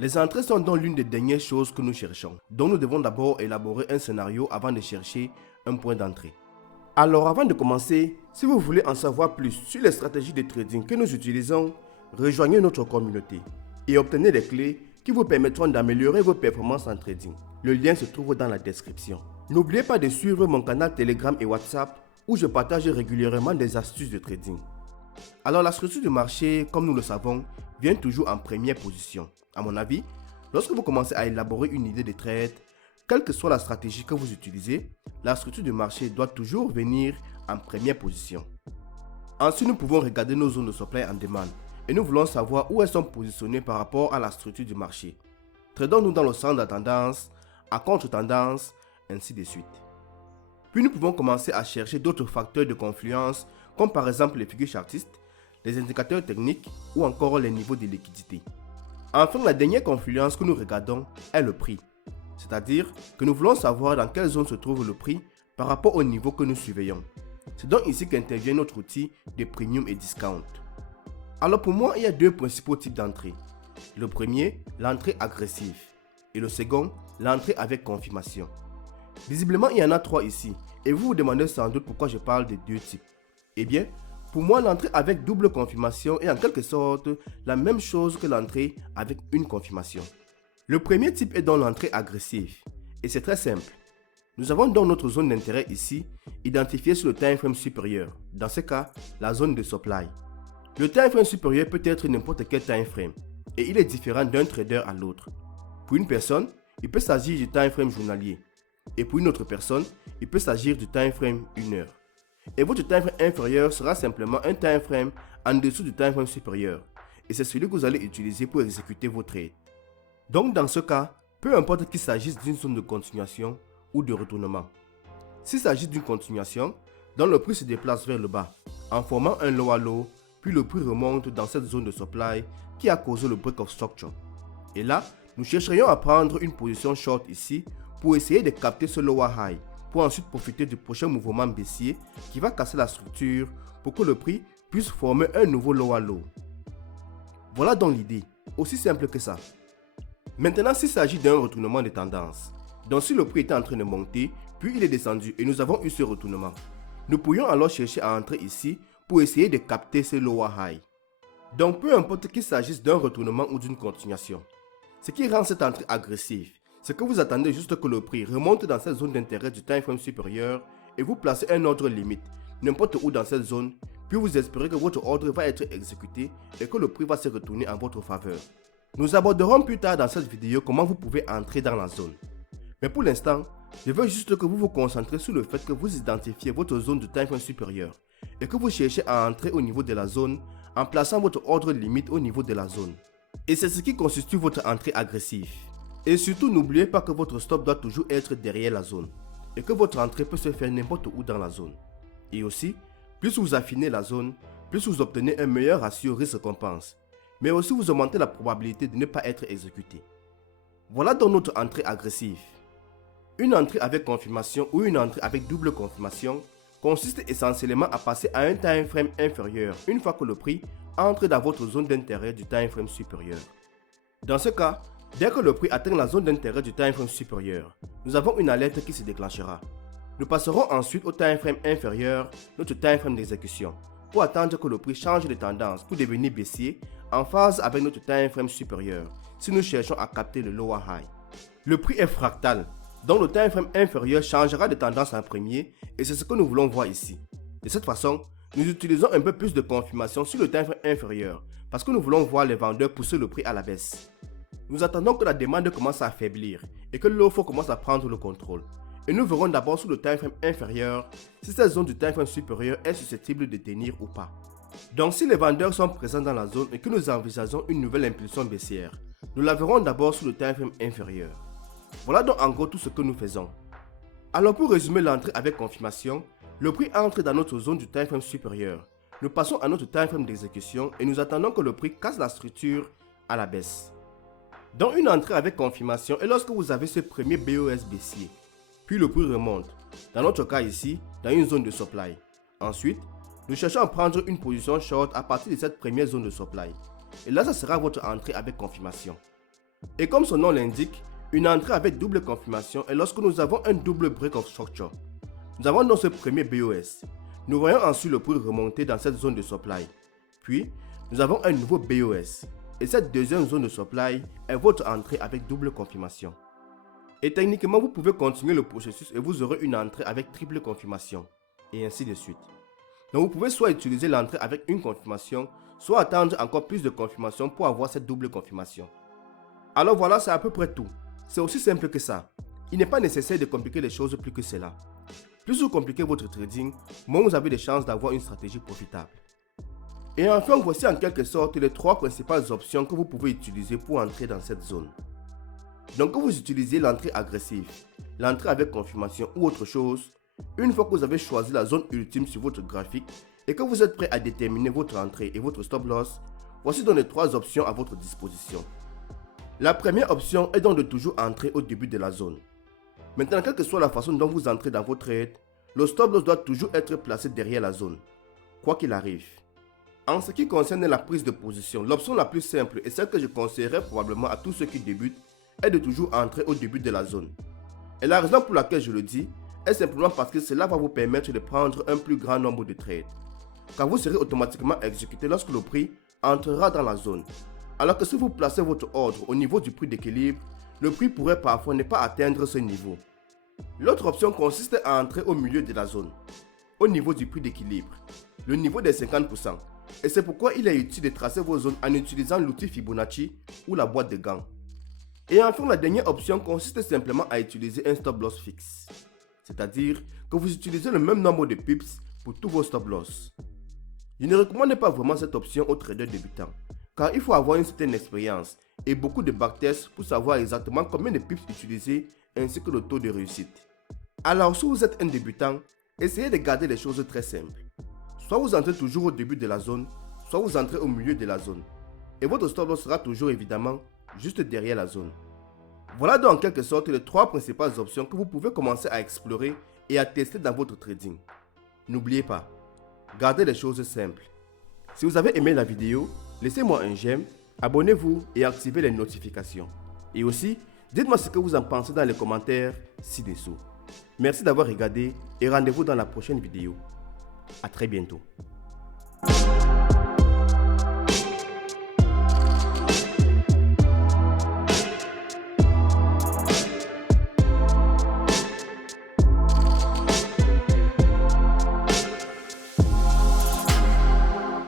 Les entrées sont donc l'une des dernières choses que nous cherchons. Donc nous devons d'abord élaborer un scénario avant de chercher un point d'entrée. Alors avant de commencer, si vous voulez en savoir plus sur les stratégies de trading que nous utilisons, rejoignez notre communauté et obtenez des clés qui vous permettront d'améliorer vos performances en trading. Le lien se trouve dans la description. N'oubliez pas de suivre mon canal Telegram et WhatsApp où je partage régulièrement des astuces de trading. Alors la structure du marché, comme nous le savons, vient toujours en première position. À mon avis, lorsque vous commencez à élaborer une idée de trade, quelle que soit la stratégie que vous utilisez, la structure du marché doit toujours venir en première position. Ensuite, nous pouvons regarder nos zones de supply en demande et nous voulons savoir où elles sont positionnées par rapport à la structure du marché. Tradons-nous dans le sens de la tendance, à contre-tendance, ainsi de suite. Puis nous pouvons commencer à chercher d'autres facteurs de confluence comme par exemple les figures chartistes, les indicateurs techniques ou encore les niveaux de liquidité. Enfin, la dernière confluence que nous regardons est le prix. C'est-à-dire que nous voulons savoir dans quelle zone se trouve le prix par rapport au niveau que nous surveillons. C'est donc ici qu'intervient notre outil de premium et discount. Alors pour moi, il y a deux principaux types d'entrée. Le premier, l'entrée agressive. Et le second, l'entrée avec confirmation. Visiblement, il y en a trois ici. Et vous vous demandez sans doute pourquoi je parle de deux types. Eh bien, pour moi, l'entrée avec double confirmation est en quelque sorte la même chose que l'entrée avec une confirmation. Le premier type est dans l'entrée agressive. Et c'est très simple. Nous avons donc notre zone d'intérêt ici, identifiée sur le time frame supérieur. Dans ce cas, la zone de supply. Le time frame supérieur peut être n'importe quel time frame. Et il est différent d'un trader à l'autre. Pour une personne, il peut s'agir du time frame journalier. Et pour une autre personne, il peut s'agir du time frame 1 heure. Et votre time frame inférieur sera simplement un time frame en dessous du time frame supérieur. Et c'est celui que vous allez utiliser pour exécuter vos trades. Donc dans ce cas, peu importe qu'il s'agisse d'une zone de continuation ou de retournement. S'il s'agit d'une continuation, donc le prix se déplace vers le bas en formant un lower low, puis le prix remonte dans cette zone de supply qui a causé le break of structure. Et là, nous chercherions à prendre une position short ici pour essayer de capter ce lower high, pour ensuite profiter du prochain mouvement baissier qui va casser la structure pour que le prix puisse former un nouveau lower low. Voilà donc l'idée, aussi simple que ça. Maintenant, s'il s'agit d'un retournement de tendance, donc si le prix était en train de monter, puis il est descendu et nous avons eu ce retournement, nous pourrions alors chercher à entrer ici pour essayer de capter ce lower high. Donc peu importe qu'il s'agisse d'un retournement ou d'une continuation, ce qui rend cette entrée agressive, c'est que vous attendez juste que le prix remonte dans cette zone d'intérêt du time frame supérieur et vous placez un ordre limite, n'importe où dans cette zone, puis vous espérez que votre ordre va être exécuté et que le prix va se retourner en votre faveur. Nous aborderons plus tard dans cette vidéo comment vous pouvez entrer dans la zone. Mais pour l'instant, je veux juste que vous vous concentrez sur le fait que vous identifiez votre zone du time frame supérieur et que vous cherchez à entrer au niveau de la zone en plaçant votre ordre limite au niveau de la zone. Et c'est ce qui constitue votre entrée agressive. Et surtout, n'oubliez pas que votre stop doit toujours être derrière la zone et que votre entrée peut se faire n'importe où dans la zone. Et aussi, plus vous affinez la zone, plus vous obtenez un meilleur ratio risque-récompense, mais aussi vous augmentez la probabilité de ne pas être exécuté. Voilà donc notre entrée agressive. Une entrée avec confirmation ou une entrée avec double confirmation consiste essentiellement à passer à un time frame inférieur une fois que le prix entre dans votre zone d'intérêt du time frame supérieur. Dans ce cas, dès que le prix atteint la zone d'intérêt du time frame supérieur, nous avons une alerte qui se déclenchera. Nous passerons ensuite au time frame inférieur, notre time frame d'exécution, pour attendre que le prix change de tendance pour devenir baissier en phase avec notre time frame supérieur si nous cherchons à capter le lower high. Le prix est fractal, donc le time frame inférieur changera de tendance en premier et c'est ce que nous voulons voir ici. De cette façon, nous utilisons un peu plus de confirmation sur le time frame inférieur parce que nous voulons voir les vendeurs pousser le prix à la baisse. Nous attendons que la demande commence à affaiblir et que l'offre commence à prendre le contrôle. Et nous verrons d'abord sur le time frame inférieur si cette zone du time frame supérieur est susceptible de tenir ou pas. Donc si les vendeurs sont présents dans la zone et que nous envisageons une nouvelle impulsion baissière, nous la verrons d'abord sur le time frame inférieur. Voilà donc en gros tout ce que nous faisons. Alors pour résumer l'entrée avec confirmation, le prix entre dans notre zone du time frame supérieur. Nous passons à notre time frame d'exécution et nous attendons que le prix casse la structure à la baisse. Donc une entrée avec confirmation est lorsque vous avez ce premier BOS baissier, puis le prix remonte, dans notre cas ici, dans une zone de supply. Ensuite, nous cherchons à prendre une position short à partir de cette première zone de supply. Et là, ça sera votre entrée avec confirmation. Et comme son nom l'indique, une entrée avec double confirmation est lorsque nous avons un double break of structure. Nous avons dans ce premier BOS. Nous voyons ensuite le prix remonter dans cette zone de supply. Puis, nous avons un nouveau BOS. Et cette deuxième zone de supply est votre entrée avec double confirmation. Et techniquement, vous pouvez continuer le processus et vous aurez une entrée avec triple confirmation. Et ainsi de suite. Donc vous pouvez soit utiliser l'entrée avec une confirmation, soit attendre encore plus de confirmation pour avoir cette double confirmation. Alors voilà, c'est à peu près tout. C'est aussi simple que ça. Il n'est pas nécessaire de compliquer les choses plus que cela. Plus vous compliquez votre trading, moins vous avez de chances d'avoir une stratégie profitable. Et enfin, voici en quelque sorte les 3 principales options que vous pouvez utiliser pour entrer dans cette zone. Donc, que vous utilisez l'entrée agressive, l'entrée avec confirmation ou autre chose, une fois que vous avez choisi la zone ultime sur votre graphique et que vous êtes prêt à déterminer votre entrée et votre stop loss, voici donc les 3 options à votre disposition. La première option est donc de toujours entrer au début de la zone. Maintenant, quelle que soit la façon dont vous entrez dans votre trade, le stop loss doit toujours être placé derrière la zone, quoi qu'il arrive. En ce qui concerne la prise de position, l'option la plus simple et celle que je conseillerais probablement à tous ceux qui débutent est de toujours entrer au début de la zone. Et la raison pour laquelle je le dis est simplement parce que cela va vous permettre de prendre un plus grand nombre de trades. Car vous serez automatiquement exécuté lorsque le prix entrera dans la zone. Alors que si vous placez votre ordre au niveau du prix d'équilibre, le prix pourrait parfois ne pas atteindre ce niveau. L'autre option consiste à entrer au milieu de la zone, au niveau du prix d'équilibre, le niveau des 50%. Et c'est pourquoi il est utile de tracer vos zones en utilisant l'outil Fibonacci ou la boîte de gants. Et enfin, la dernière option consiste simplement à utiliser un stop loss fixe. C'est-à-dire que vous utilisez le même nombre de pips pour tous vos stop loss. Je ne recommande pas vraiment cette option aux traders débutants, car il faut avoir une certaine expérience et beaucoup de backtests pour savoir exactement combien de pips utiliser ainsi que le taux de réussite. Alors si vous êtes un débutant, essayez de garder les choses très simples. Soit vous entrez toujours au début de la zone, soit vous entrez au milieu de la zone. Et votre stop loss sera toujours évidemment juste derrière la zone. Voilà donc en quelque sorte les 3 principales options que vous pouvez commencer à explorer et à tester dans votre trading. N'oubliez pas, gardez les choses simples. Si vous avez aimé la vidéo, laissez-moi un j'aime, abonnez-vous et activez les notifications. Et aussi, dites-moi ce que vous en pensez dans les commentaires ci-dessous. Merci d'avoir regardé et rendez-vous dans la prochaine vidéo. À très bientôt.